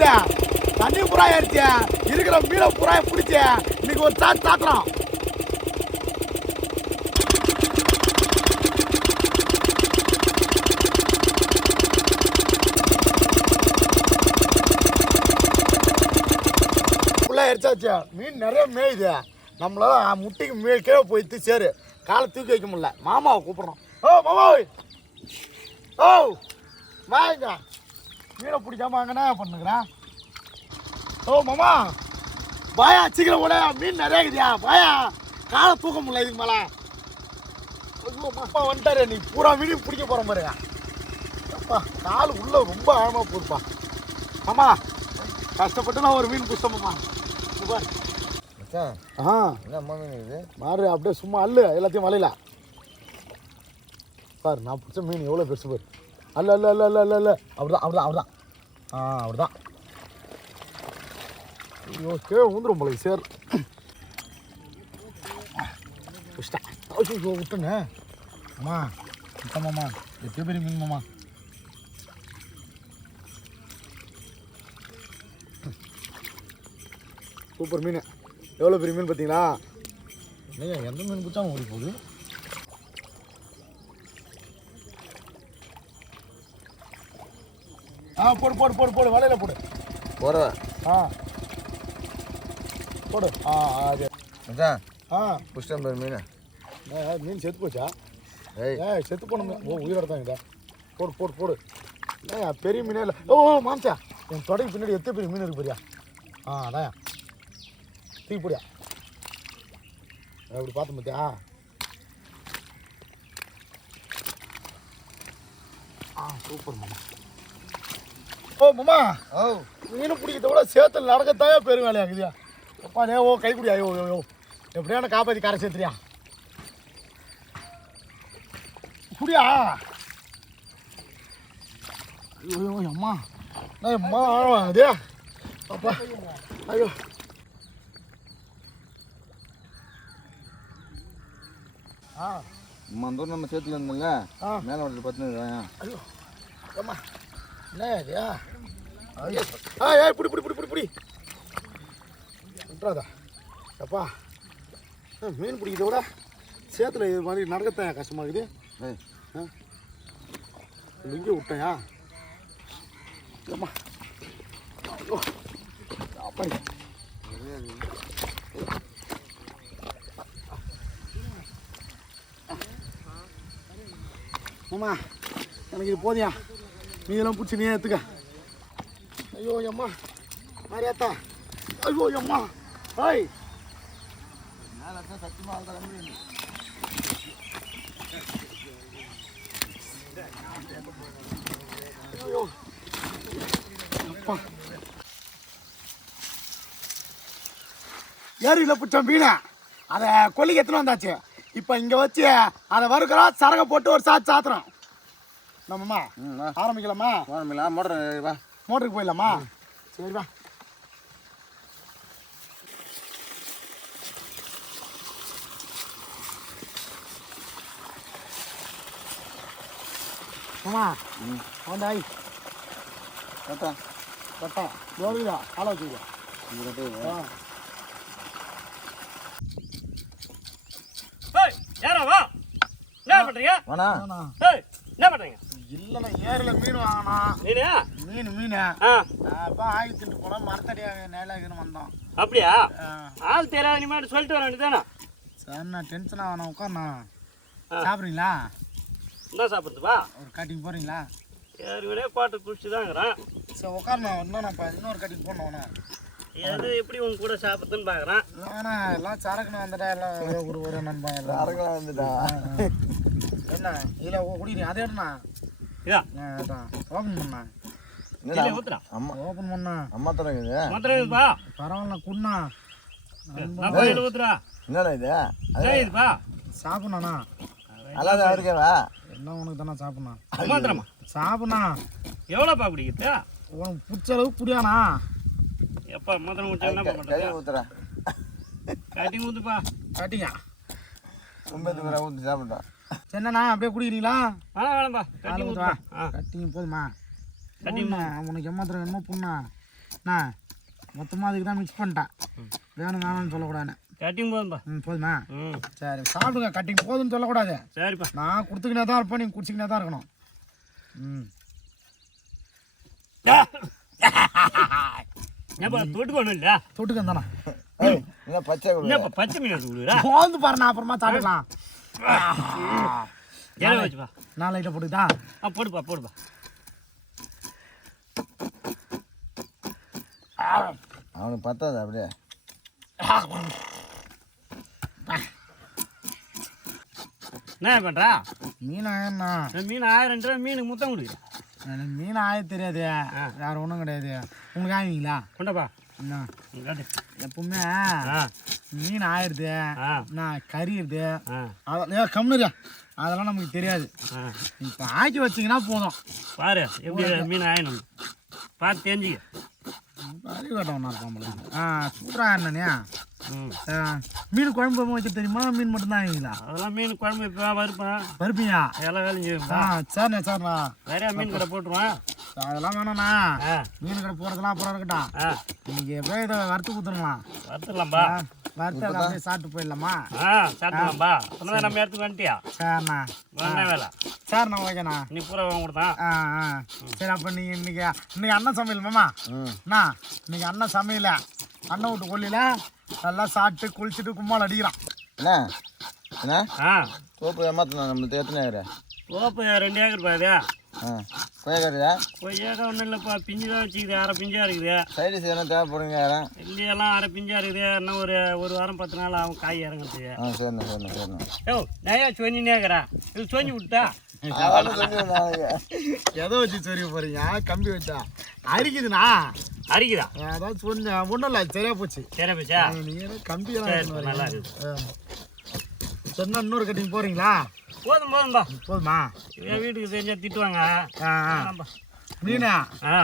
இருக்குது தண்ணி புறா ஏறிச்சு இருக்கிற மீனை புறா பிடிச்சி இன்னைக்கு ஒரு சாத்துறோம். எரிச்சாச்சு மீன் நிறைய மேயுது. நம்மளால முட்டைக்கு கீழே போயிட்டு சரி காலை தூக்கி வைக்க முடியல. மாமாவை கூப்பிட்றோம். ஓ மாமா ஓ வாங்க மீனை பிடிக்காம அங்கண்ணா பண்ணுங்கிறேன். ஓ மாமா பாயா சீக்கிரம் கூட மீன் நிறைய இருக்குதியா பாயா காலை தூக்க முடியல இதுக்கு மேலே. அப்பா வந்துட்டாரு நீ பூரா மீனையும் பிடிக்க போகிற மாதிரி. அப்பா கால் உள்ள ரொம்ப ஆழமாக போகுதுப்பா. ஆமா கஷ்டப்பட்டு நான் ஒரு மீன் பிடிச்சோம்மா. மாறு அப்படியே சும்மா அல்லு எல்லாத்தையும் வலையில பாரு. நான் பிடிச்ச மீன் எவ்வளோ பெருசு பாரு. அல்ல அல்ல அல்ல அல்ல அல்ல அல்ல அப்படிதான் அப்படிதான். ஐயோ கீழே ஊந்துரும் போல சார். விட்டுங்க அம்மா விட்டமாம்மா எத்தனை பெரிய மீன் மாமா. சூப்பர் மீன். எவ்வளோ பெரிய மீன் பார்த்தீங்களா? இல்லையா எந்த மீன் பிடிச்சாலும் ஓடி போகுது. போடு போடு போடு போடு வலையில் போடு போடுற. போடு. அது புஷ்டம் பேர் மீன். மீன் செத்து போச்சா? செத்து போன ஓ உயிரோட தான் இதா. போடு போடு போடு. பெரிய மீனே இல்லை. ஓ மாம்சா என் தொடைக்கு பின்னாடி எத்தனை பெரிய மீன் இருக்கு பெரியா. அதான் தூக்கி போடியா. அப்படி பார்த்து பார்த்தியா? சூப்பர் மாமா. ஓ மாமா மீன் பிடிக்கிறத விட சேத்துல நடக்கத்தாயா பெரும் வேலையாகுதியா. அப்பா நே ஓ கை குடியா. ஐயோ எப்படியான காப்பாற்றி கரை சேர்த்துறியா குடியா. ஐயோ அம்மா அம்மா ஆழவாங்குது அப்பா. ஐயோ தூரம் நம்ம சேர்த்துல இருந்தோங்க மேலே வந்து பார்த்துன்னு. ஐயோ அம்மா என்ன இதுயா. பிடி பிடி பிடி பிடி பிடி விட்றாதா. அப்பா மீன் பிடிக்கிறத விட சேத்துல இது மாதிரி நடக்கத்தான் கஷ்டமாக இருக்குது. இங்கே விட்டேயா அம்மா. ஐயோ அப்படி அம்மா எனக்கு இது போதியா. நீங்களாம் பிடிச்சி நீ எடுத்துக்க. ஐயோ அம்மா மாரியாத்தா. ஐயோ அம்மா ஹாய் சத்தியமாக ஐயோ அப்பா ஏரியில் பிடிச்ச மீனை அதை கொல்லிக்கு எத்தனை வந்தாச்சு. இப்போ இங்கே வச்சு அதை வறுக்கிறோம். சரகை போட்டு ஒரு சாத்துறோம். நம்மம்மா ஆரம்பிக்கலாமா? ஆரம்பிக்கலாம். மோட்டர் வா. மோட்டருக்கு போயிடலாமா? சரி வா. அம்மா வந்தாய் கட்டா கட்டா ஜோதிடா காலை வச்சுக்கோ. யாராவா என்ன பண்றீங்க? என்ன பண்றீங்க? இல்லைண்ணா ஏரியில் மீன் வாங்கணும். மீன் அப்போ ஆயில் திட்டு போனால் மரத்தடியாக நேலாகின்னு வந்தோம். அப்படியா? ஆள் தெரியாத நீ சொல்லிட்டு வர வேண்டியதானே. சரிண்ணா டென்ஷன் ஆகணும். உட்காருண்ணா சாப்பிட்றீங்களா? என்ன சாப்பிட்றதுப்பா? ஒரு கட்டிங் போகிறீங்களா? ஏற்கனவே பாட்டு குடிச்சு தாங்கிறேன். சரி உட்காருண்ணா. இன்னும் இன்னொரு கட்டிங் போடணுண்ணா. எது எப்படி உங்க கூட சாப்பிட்றதுன்னு பார்க்குறேன். இல்லைண்ணா எல்லாம் சரக்குன்னு வந்துட்டா எல்லாம் ஒரு நண்பன் எல்லாம் சரக்குலாம் வந்துட்டா. என்ன இதில் குடிக்கிறீங்க அதே இடண்ணா. அதான் ஓப்பன் பண்ணா. அம்மா ஓப்பன் பண்ணா. அம்மா தரங்குது. பரவாயில்ல குண்ணா. என்னடா இது சாப்பிட்ணா. அல்லாத அவருக்கேவா எல்லாம் உனக்கு தானே சாப்பிட்ணா. சாப்பிட்ணா. எவ்வளோப்பா குடிக்கிறதா? உனக்கு பிடிச்ச அளவுக்கு குடியாண்ணா. எப்பா மாத்திரம் முடிச்சா என்ன பண்ணுறது? ஊத்துறா கட்டிங் ஊத்துப்பா. கட்டிங்க ரொம்ப ஊற்றி சாப்பிட்டோம். சரிண்ணா அப்படியே குடிக்கிறீங்களா? வேணாம்பா. கட்டிங்க போதுமா? கட்டிங்க உனக்கு எம்மாத்திரம் வேணுமோ புண்ணா அண்ணா மொத்தமாக அதுக்கு தான் மிக்ஸ் பண்ணிட்டேன் வேணும் வேணும்னு சொல்லக்கூடாதுண்ணே. கட்டிங் போதும்பா. போதுமா? ம் சரி சாப்பிடுங்க. கட்டிங் போதுன்னு சொல்லக்கூடாது. சரிப்பா. நான் கொடுத்துக்கினே தான் இருப்பேன், நீங்கள் குடிச்சிக்கினே தான் இருக்கணும். ஏப்பா தொட்டுக்கணும் இல்லை? தொட்டுக்க தானே என்ன பச்சை கொடு. என்னப்பா பச்சை மீன் எடுத்து கொடுக்குறா? போந்து பாரு, நான் அப்புறமா சாப்பிடலாம். ஏழை வச்சுப்பா. நான் லைட்டை போட்டுக்கிட்டா? போடுப்பா போடுப்பா. அவனுக்கு பத்தாது அப்படியே. என்ன பண்ணுறா? மீன் ஆயிரண்ணா. மீன் 1000 ரூபா மீனுக்கு முத்தம் கொடுக்குறேன். எனக்கு மீன் ஆய தெரியாது, வேற ஒன்றும் கிடையாது. உங்களுக்கு ஆவீங்களா? கொண்டப்பா. என்ன காட்டு. எப்பவுமே ஆ மீன் ஆயிடுது, ஆ நான் கறிடுது, ஆ அதெல்லாம் கம்முனுங்க, அதெல்லாம் நமக்கு தெரியாது. ஆ இப்போ ஆக்கி வச்சிங்கன்னா போதும். பாரு எப்படி மீன் ஆயணும் பார்த்து தெரிஞ்சுக்க. அறிவு கட்டவனா இருப்பான். சூப்பராக என்னண்ணே. ம் மீன் குழம்பு வைக்க தெரியுமா? மீன் மட்டும்தான் ஆவீங்களா? அதெல்லாம் மீன் குழம்பு இப்போ வறுப்பேன். பருப்பியா? எல்லாம் வேலையும் செய்யும்பா. சரிண்ணே சரிண்ணா. நிறையா மீன் கடை போட்டுருவேன். அதெல்லாம் வேணாண்ணா. ஆ மீன் கடை போகிறதெல்லாம் அப்புறம் இருக்கட்டும். ஆ இன்னைக்கு எப்போ இதை வறுத்து கொடுத்துருங்களா? வறுத்துடலாம்பா. வறுத்து அதை அப்படியே சாப்பிட்டு போயிடலாமா? சாப்பிடலாம்பா. சொன்னதை நம்ம இடத்துக்கு வந்துட்டியா? சரிண்ணா. என்ன வேலை? சரிண்ணா ஓகேண்ணா. நீ பூரா வாங்க கொடுத்தான். சரி, அப்போ நீங்கள் இன்னைக்கு அண்ணன் சமையல் மாமா. அண்ணா இன்னைக்கு அண்ணன் சமையல அண்ணன் விட்டு கொல்லியில் எல்லாம் சாப்பிட்டு குளிச்சுட்டு கும்மால் அடிக்கிறான். என்ன என்ன ஆ சோப்பு ஏமாத்தினா நம்மளுக்கு எத்தனை ஏக்கர்? ஓப்ப 2 ஏக்கர் பாது. கொய்யாக்கறியா? கொய்யாக்கா ஒன்றும் இல்லைப்பா, பிஞ்சு தான் வச்சுக்குது. அரை பிஞ்சா இருக்குது. சைடிஸ் எதனா தேவைப்படுங்க யாரும்? இல்லையெல்லாம் அரை பிஞ்சா இருக்குது. இன்னும் ஒரு வாரம் 10 நாள் ஆகும் காய் இறங்குறதுக்கு. சரிண்ணா சரிண்ணா சரிண்ணா. நான் ஏன் சொன்னினே இருக்கிறேன்? இது சொல்லி விட்டா எதை வச்சு சொல்லி போறீங்க? கம்பி வச்சா அரிக்குதுண்ணா. அரிக்குதா? அதாவது சொன்ன ஒன்றும் இல்லை, சரியா போச்சு. சரி போச்சா? நீங்கள் கம்பி நல்லா இருக்குது. சொன்ன இன்னொரு கட்டிங் போறீங்களா? போதும்பா. போதுமா? என் வீட்டுக்கு தெரிஞ்சா திட்டுவாங்க. மீனா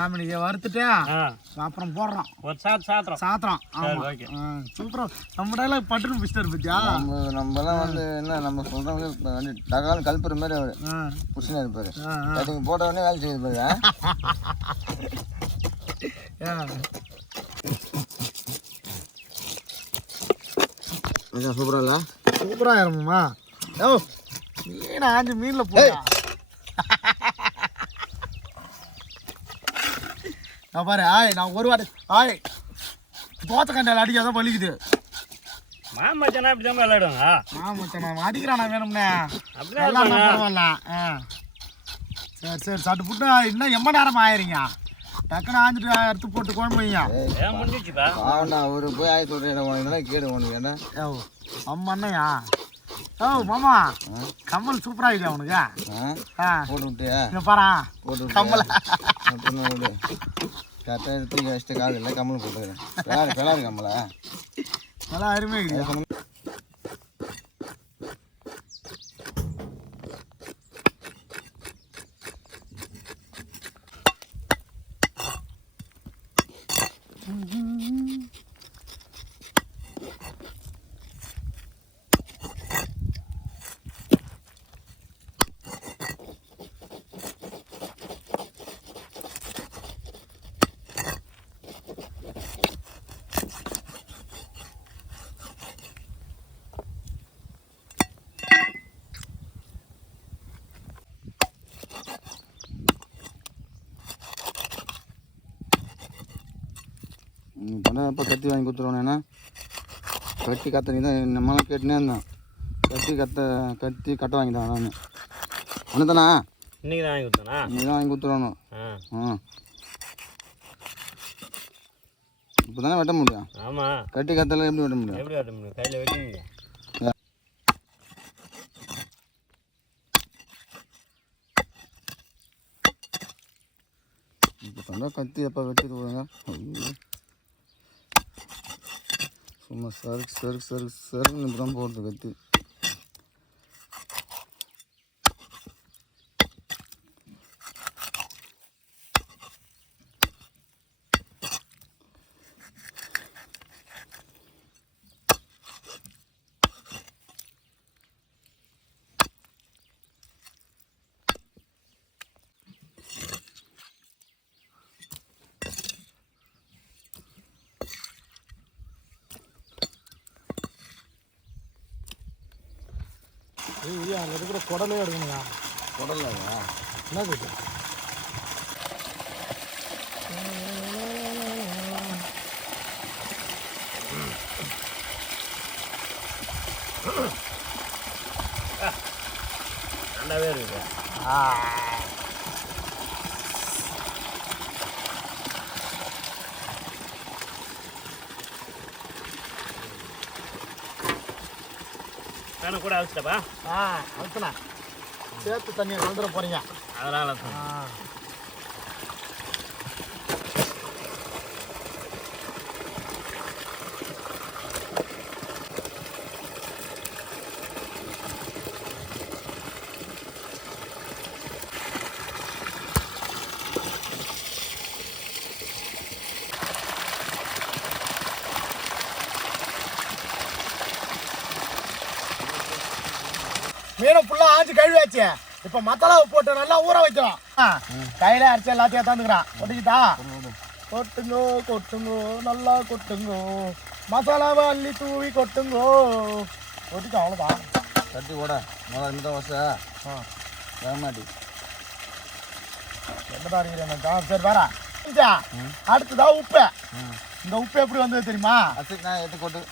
நாம இன்னைக்கு வறுத்துட்டேன், அப்புறம் போடுறோம். ஒரு சாத்திரம். ஓகே. சூப்பரா நம்ம டைலாக் பட்டுன்னு பிடிச்சிட்டாரு பத்தியா? நம்மலாம் வந்து என்ன நம்ம சொல்றவங்க தகாலும் கல்புற மாதிரி அவரு புருஷனா இருப்பாரு. அதுக்கு போட்ட உடனே வேலை செய்யுது பாரு. சூப்பரா இல்ல? சூப்பரா இருமா. ஓ மீன் ஆஞ்சு மீன்ல போயா பாரு. நான் ஒரு வாட்டி தோத்த கண்டால் அடிக்காதான் வலிக்குது. மாமச்சானா அப்படிதான் விளையாடுவாங்க. மாமச்சான் அடிக்கிறானா வேணும்னே? அப்படிதான் பரவாயில்ல. சரி சட்டு புட்டு இன்னும் எம்ம நேரம் ஆயிருங்க. டக்குன்னு ஆஞ்சிட்டு எடுத்து போட்டு குழம்பு வைங்க. முடிஞ்சிச்சுப்பா. அவரு போய் ஆயிரத்தி இதெல்லாம் கேடு உனக்கு என்ன? அம்மா அண்ணையா? மாமா கம்மல் சூப்பரா இல்லையா உனக்கு? போட்டு விட்டியா? இங்க பாரா போட்டு கம்மல கரெக்டாக எடுத்து வச்சுட்டு காது இல்லை கம்மல் போட்டுக்கிறேன். கிளாரு கம்மலை நல்லா அருமையாக இருக்குது. இப்போ கத்தி வாங்கி கொடுத்துருவோண்ணா. கத்தி கத்த நீ தான் நம்மளாம் கேட்டுனே இருந்தோம். கத்தி கட்ட வாங்கி தான் நான் ஒன்று தானா? இன்னைக்கு தான் வாங்கி கொடுத்தேனா? இன்னைக்கு தான் வாங்கி கொடுத்துருவானு. இப்போ தானே வெட்ட முடியும். ஆமாம். கட்டி கத்தலாம் எப்படி வெட்ட முடியும்? எப்படி வெட்ட முடியும்? கையில் வெட்டிங்க. இப்போ தானே கத்தி எப்போ வெட்டி போடுங்க. சும்மா சருக்கு இப்படி தான் போடுறது கத்தி. ஐயா அங்கே இருக்கிற குடலே எடுக்கணுங்க. குடலையா? என்னது இது? நல்லாவே இருக்கு. நானும் கூட அழைச்சிட்டப்பா. அழுத்தண்ணா சேர்த்து தண்ணியை கலந்துட போகிறீங்க. அதனால மீனை ஃபுல்லாக ஆஞ்சு கழுவியாச்சு. இப்போ மசாலாவை போட்டு நல்லா ஊற வைக்கிறோம். கையில் அரைச்சி எல்லாத்தையும் தந்துக்கிறான். கொட்டிக்கிட்டா கொட்டுங்கோ கொட்டுங்கோ நல்லா கொட்டுங்கோ, மசாலாவை அள்ளி தூவி கொட்டுங்கோ. கொட்டிட்டோம், அவ்வளோதான். தட்டி ஓட முதல்ல இந்த வச வேமாட்டி என்னதான் இருக்கிறேன். சரி வேற அடுத்ததான் உப்பு. இந்த உப்பு எப்படி வந்தது தெரியுமா? அசுக்கு நான் எடுத்து கொட்டு.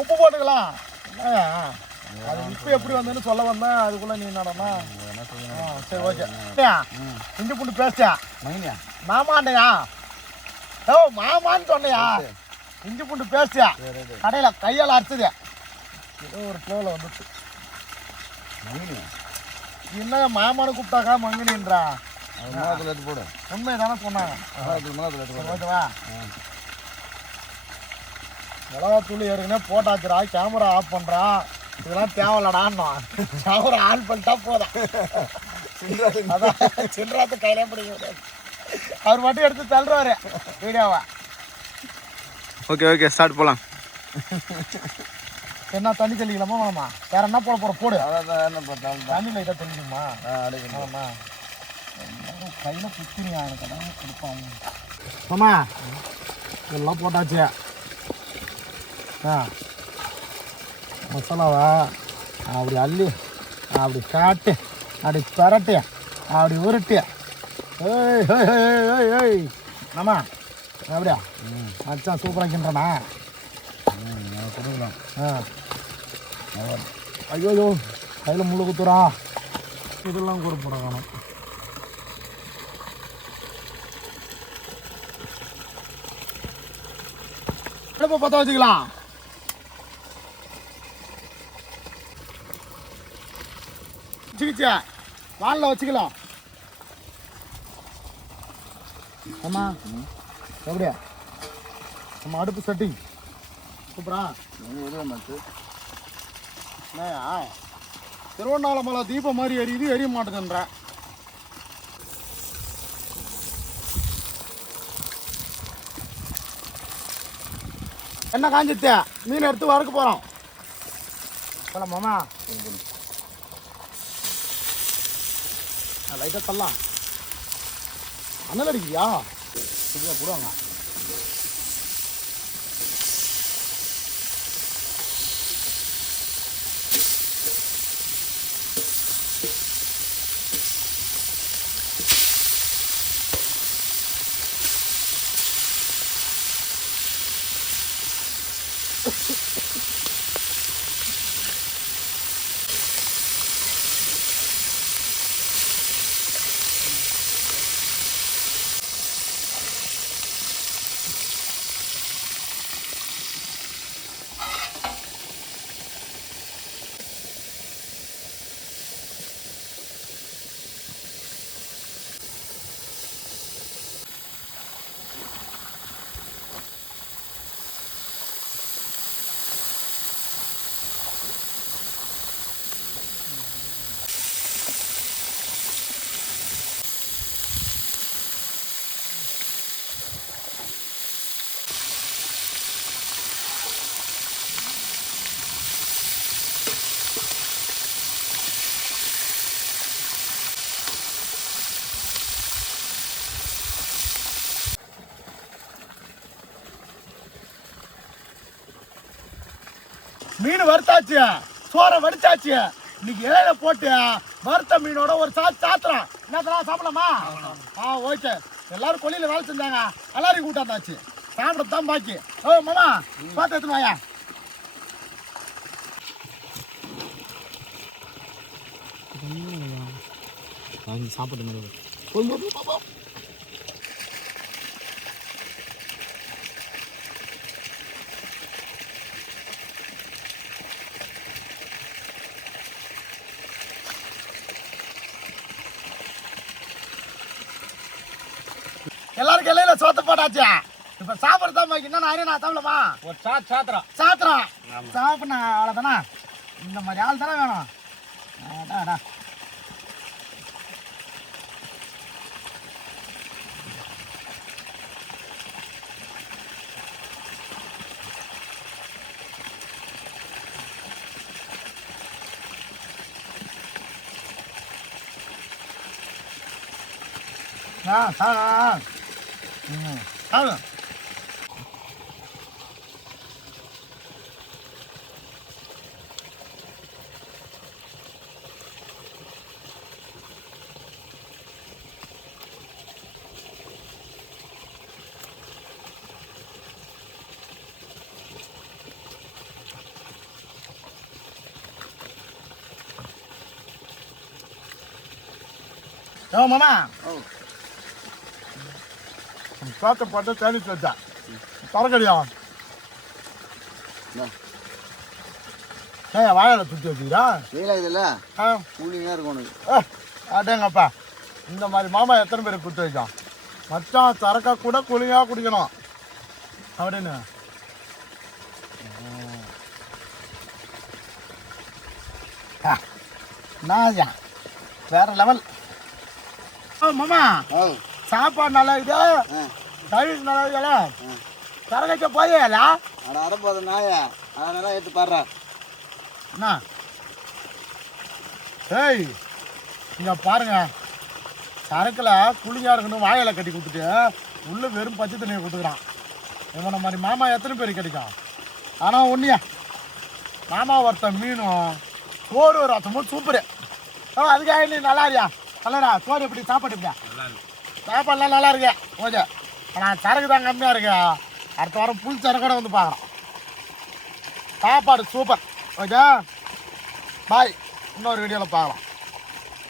உப்பு போட்டுக்கலாம். அது உப்பு எப்படி வந்ததுன்னு சொல்ல வந்தேன். அதுக்குள்ள நீ என்னடா? சரி ஓகே. இஞ்சி பூண்டு பேஸ்டியா மகினியா மாமாண்டையா? ஓ மாமான்னு சொன்னையா? இஞ்சி பூண்டு பேஸ்டியா கடையில் கையால் அரைச்சது. ஏதோ ஒரு ஃப்ளோவில் வந்துச்சு. மகினியா என்ன மாமானு கூப்பிட்டாக்கா மங்கினின்றா? அது மூலத்தில் எடுத்து போடு. உண்மை தானே சொன்னாங்க. மூலத்தில் எடுத்து போடு. ஓகேவா? மிளகாத்தூள் ஏற்கனவே போட்டாச்சுரா. கேமரா ஆஃப் பண்ணுறான். இதெல்லாம் தேவையில்லடான்னு கேமரா ஆன் பண்ணிட்டா போதும். அதான் சின்ராத்து கையிலே பிடிக்க முடியாது. அவர் மட்டும் எடுத்து தள்ளுறாரு வீடியோவை. ஓகே ஓகே ஸ்டார்ட் போகலாம். என்ன தண்ணி தெளிக்கலாமா மாமா? வேற என்ன போட போகிற போடு. அதான் தண்ணி லைட்டாக தெளிக்கணுமா? அடைக்கணுமா? கையில் குத்தினியா? எனக்கு அதான் கொடுப்பாங்க மாமா. இதெல்லாம் போட்டாச்சு. மசாலாவா அப்படி அள்ளி அப்படி காட்டு அப்படி பரட்டி அப்படி உருட்டி. ஏய் ஏய் ஏய் ஆமா அப்படியா? மச்சான் சூப்பராக கிண்டுறனா? கொடுக்கலாம். ஐயோ கையில் முள்ளு குத்துறா. இதெல்லாம் கூட போட வேணும். அடுப்பை பற்ற வச்சுக்கலாம். வச்சுக்கிச்சா வானில் வச்சுக்கலாம். ஆமா எப்படியா நம்ம அடுப்பு செட்டிங் சூப்பரா? திருவண்ணாமலை தீபம் மாதிரி எரியுது, எரிய மாட்டேதுன்ற. என்ன காஞ்சித்த மீன் எடுத்து வறுக்க போகிறோம். மாமா லைட்டாக தரலாம். அண்ணல் அடிக்கிறியா? போடுவாங்க. மீன் வறுத்தாச்சு, சோறை வடிச்சாச்சு. இன்னைக்கு இலையில போட்டு வறுத்த மீனோட ஒரு சாத்திரம் என்ன சாப்பிடலாமா? ஓகே. எல்லாரும் கொல்லியில் வேலை செஞ்சாங்க, எல்லாரையும் கூட்டாந்தாச்சு, சாப்பிடத்தான் பாக்கி. மாமா பார்த்து எடுத்துன்னு வாயா. சாப்பிட்டு எல்லாருக்கும் இலையில சோத்த போட்டாச்சு. இப்ப சாப்பிட்றதா என்ன நான் சாப்பிடலாமா? ஒரு சாத்திரம் சாப்பிட்னா அவ்வளோதானா? இந்த மாதிரி ஆள் தானே வேணும். மாமா சாத்த போட்டு தேடிச்சு வச்சா தரக்கடியா வாழையில சுற்றி வச்சுக்கிறா இதில் கூலிங்காக இருக்கும் உனக்கு. அடேங்கப்பா, இந்த மாதிரி மாமா எத்தனை பேர் குத்து வைக்கும்? மச்சான் சரக்கா கூட கூலிங்காக குடிக்கணும் அப்படின்னு. நான் வேற லெவல். மாமா சாப்பாடு நல்லா இருக்குது, சர்வீஸ் நல்லா இருக்குல்ல, சரகைக்க போயல அரைப்போத நாயா அதனால எடுத்து பாடுறா என்ன? ஏய் இங்க பாருங்க, சரக்கில் குளிங்கா இருக்கணும் வாயில கட்டி கொடுத்துட்டு உள்ள வெறும் பச்சை தண்ணியை கொடுத்துக்கிறான். இவனை மாதிரி மாமா எத்தனை பேர் கிடைக்கும்? ஆனால் ஒன்றியா மாமா ஒருத்தன் மீனும் சோறு ரசமும் சூப்பரு. அதுக்காக நீ நல்லா இருக்கியா? நல்லடா. சோறு எப்படி, சாப்பாடு எப்படியா? சாப்பாடுலாம் நல்லா இருக்கு. ஓகே, ஆனால் சரக்கு தான் கம்மியாக இருக்கு. அடுத்த வாரம் புல் சரக்கோட வந்து பார்க்குறோம். சாப்பாடு சூப்பர். ஓகே பாய், இன்னொரு வீடியோவில் பார்க்கலாம்.